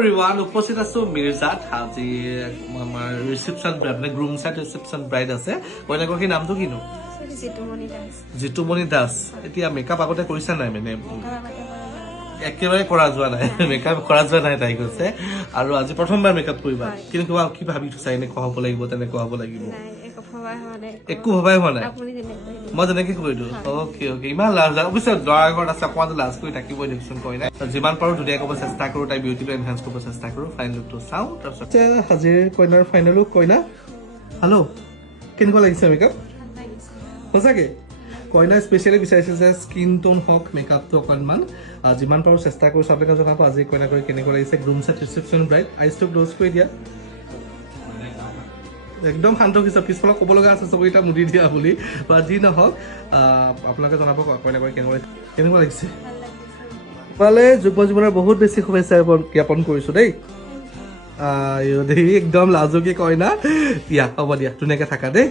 everyone উপস্থিত আছো মিৰ্জাত আজি আমাৰ ৰিসেপশন ব্ৰাইড মানে গ্ৰুম সাইড ৰিসেপশন ব্ৰাইড আছে কইনাগৰাকীৰ নামটো কিনো জিতুমণি দাস এতিয়া মেকআপ আগতে কৰিছা নাই মানে একেবাৰে কৰা যোৱা নাই মেকআপ কৰা যোৱা নাই তাই কৈছে আৰু আজি প্ৰথমবাৰ মেকআপ কৰিবা কিন্তু কি ভাবি থৈছা এনে হ'ব লাগিব তেনেকুৱা হ'ব লাগিব একো ভবাই হোৱা নাই মই যেনেকে কৰি দিওঁ অ'কে অ'কে ইমান লাজ অৱশ্যে দৰা ঘৰত আছে অকণমান লাজ কৰি থাকিবই দিয়কচোন কইনা যিমান পাৰো ধুনীয়া ক'ব চেষ্টা কৰো তাই বিউটিটো এনহান্স কৰিব চেষ্টা কৰো ফাইন লুকটো চাওঁ তাৰপিছত হাজিৰ কইনাৰ ফাইনেল লুক কইনা হেল্ল' কেনেকুৱা লাগিছে মেকআপ সঁচাকে কইনা স্পেচিয়েলি বিচাৰিছে যে স্কিন টোন হওক মেকআপটো অকণমান যিমান পাৰো চেষ্টা কৰো আপোনালোকে জনাব আজি কইনাগৰাকী কেনেকুৱা লাগিছে গ্ৰুম চেট ৰিচেপশ্যন ব্ৰাইড আইচটো ক্ল'জ কৰি দিয়া একদম শান্ত হৈছে পিছফালে ক'ব লগা আছে চকৰিটা মুদি দিয়া বুলি বা যি নহওক আপোনালোকে জনাব কইনাগৰাকী কেনেকুৱা লাগিছে পালে যুগ্ম জীৱনৰ বহুত বেছি শুভেচ্ছা জ্ঞাপন কৰিছো দেই একদম লাজুকী কইনা দিয়া হ'ব দিয়া ধুনীয়াকৈ থাকা দেই